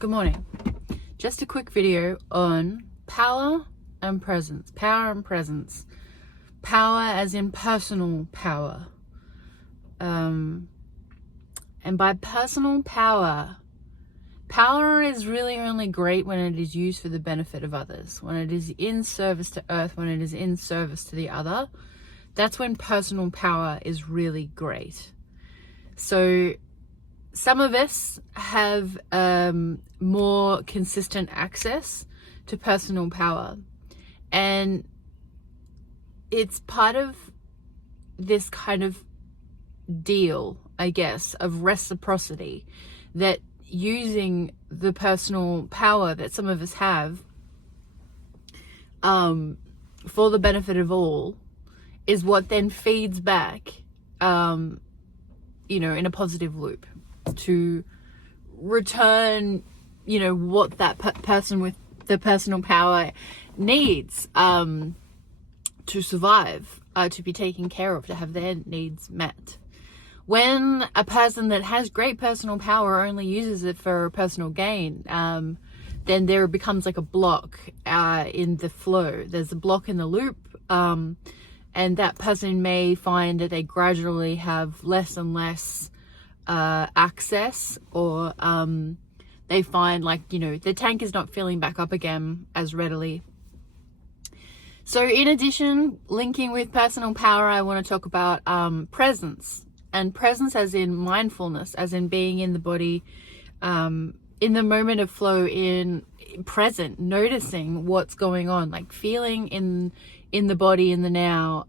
Good morning. Just a quick video on power and presence. Power and presence. Power as in personal power. And by personal power, power is really only great when it is used for the benefit of others. When it is in service to earth, when it is in service to the other, that's when personal power is really great. So some of us have more consistent access to personal power, and it's part of this kind of deal, I guess, of reciprocity, that using the personal power that some of us have for the benefit of all is what then feeds back in a positive loop to return what that person with the personal power needs to survive, to be taken care of, to have their needs met. When a person that has great personal power only uses it for personal gain, then there becomes like a block in the flow. There's a block in the loop, and that person may find that they gradually have less and less access, or they find the tank is not filling back up again as readily. So in addition, linking with personal power, I want to talk about presence. And presence as in mindfulness, as in being in the body, in the moment of flow, in present, noticing what's going on, like feeling in the body, in the now,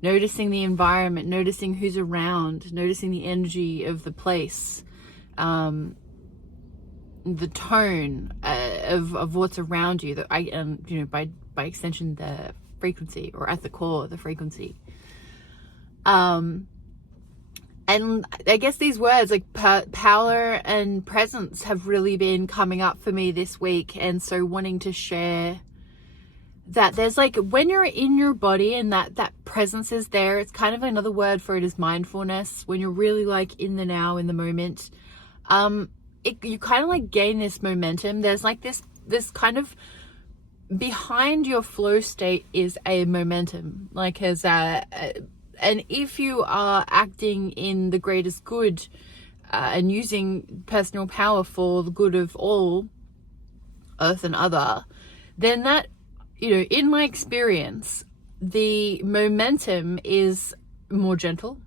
noticing the environment, noticing who's around, noticing the energy of the place, the tone of what's around you, by extension, the frequency, or at the core, the frequency. And I guess these words like power and presence have really been coming up for me this week. And so wanting to share that there's when you're in your body and that presence is there, it's kind of another word for it is mindfulness. When you're really in the now, in the moment, you kind of gain this momentum. There's this kind of behind your flow state is a momentum, and if you are acting in the greatest good and using personal power for the good of all, earth and other, then that, in my experience, the momentum is more gentle,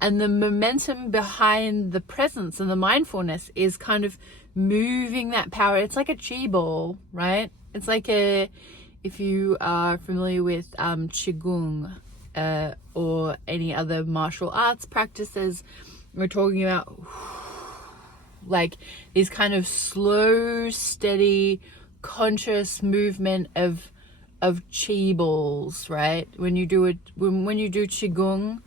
and the momentum behind the presence and the mindfulness is kind of moving that power. It's like a Qi ball, right? It's if you are familiar with Qi Gong, or any other martial arts practices, we're talking about these kind of slow, steady, conscious movement of Qi balls, right? When you do Qi Gong,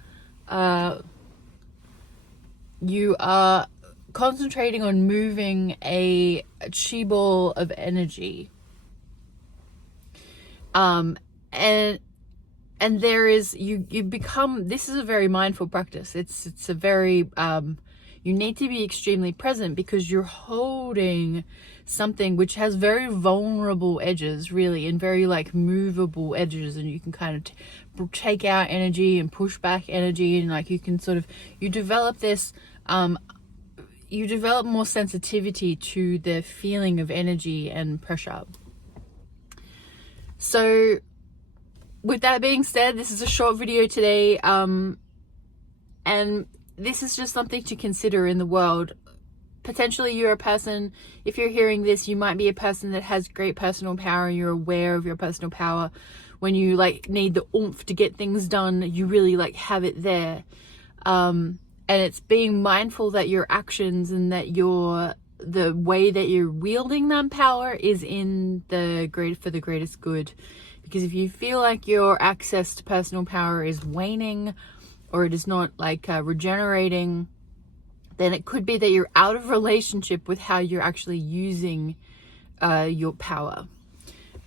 you are concentrating on moving a Qi ball of energy, and there is, you become, this is a very mindful practice. It's a very, you need to be extremely present, because you're holding something which has very vulnerable edges, really, and very movable edges, and you can kind of take out energy and push back energy, and you can you develop this, you develop more sensitivity to the feeling of energy and pressure. So with that being said, this is a short video today, and this is just something to consider in the world. Potentially you're a person, if you're hearing this, you might be a person that has great personal power, and you're aware of your personal power. When you need the oomph to get things done, you really have it there. And it's being mindful that your actions and that the way that you're wielding that power is for the greatest good. Because if you feel like your access to personal power is waning, or it is not regenerating, then it could be that you're out of relationship with how you're actually using your power.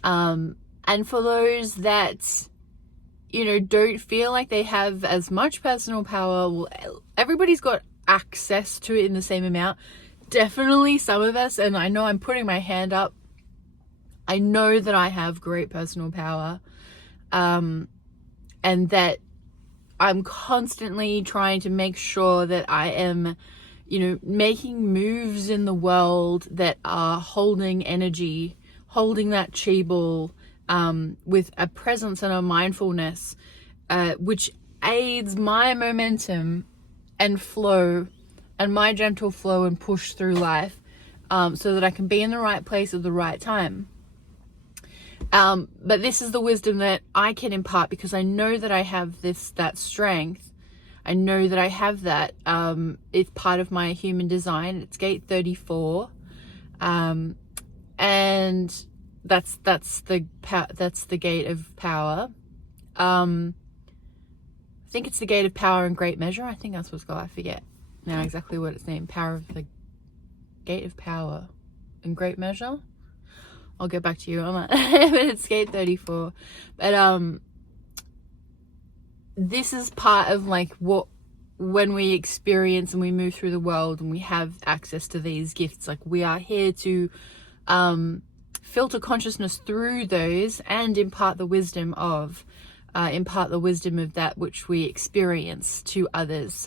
And for those that don't feel like they have as much personal power, well, everybody's got access to it in the same amount. definitely some of us, and I know I'm putting my hand up, I know that I have great personal power, and that I'm constantly trying to make sure that I am, making moves in the world that are holding energy, holding that Qi ball, with a presence and a mindfulness, which aids my momentum and flow and my gentle flow and push through life, so that I can be in the right place at the right time. But this is the wisdom that I can impart because I know that I have that strength. I know that I have that. It's part of my human design. It's gate 34. And that's the gate of power. I think it's the gate of power and great measure. I think that's what's called. I forget now exactly what it's named. Power of the gate of power and great measure. I'll get back to you on that. But it's gate 34. But this is part of like when we experience and we move through the world and we have access to these gifts, like we are here to filter consciousness through those and impart the wisdom of that which we experience to others.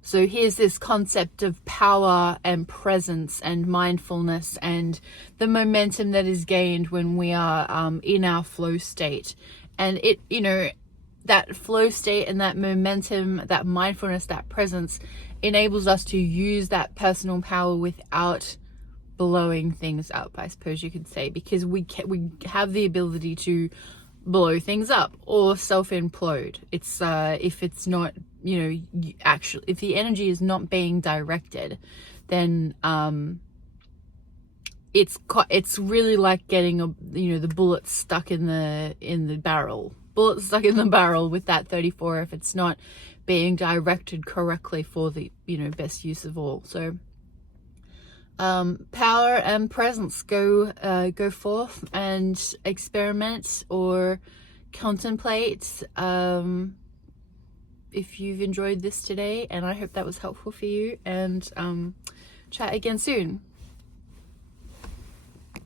So here's this concept of power and presence and mindfulness and the momentum that is gained when we are in our flow state. And it, that flow state and that momentum, that mindfulness, that presence enables us to use that personal power without blowing things up, I suppose you could say, because we have the ability to blow things up or self-implode. It's if it's not, if the energy is not being directed, then it's really like getting the bullet stuck in the barrel. Bullet stuck in the barrel with that 34 if it's not being directed correctly for the best use of all. So power and presence, go forth and experiment or contemplate. If you've enjoyed this today, and I hope that was helpful for you, and chat again soon.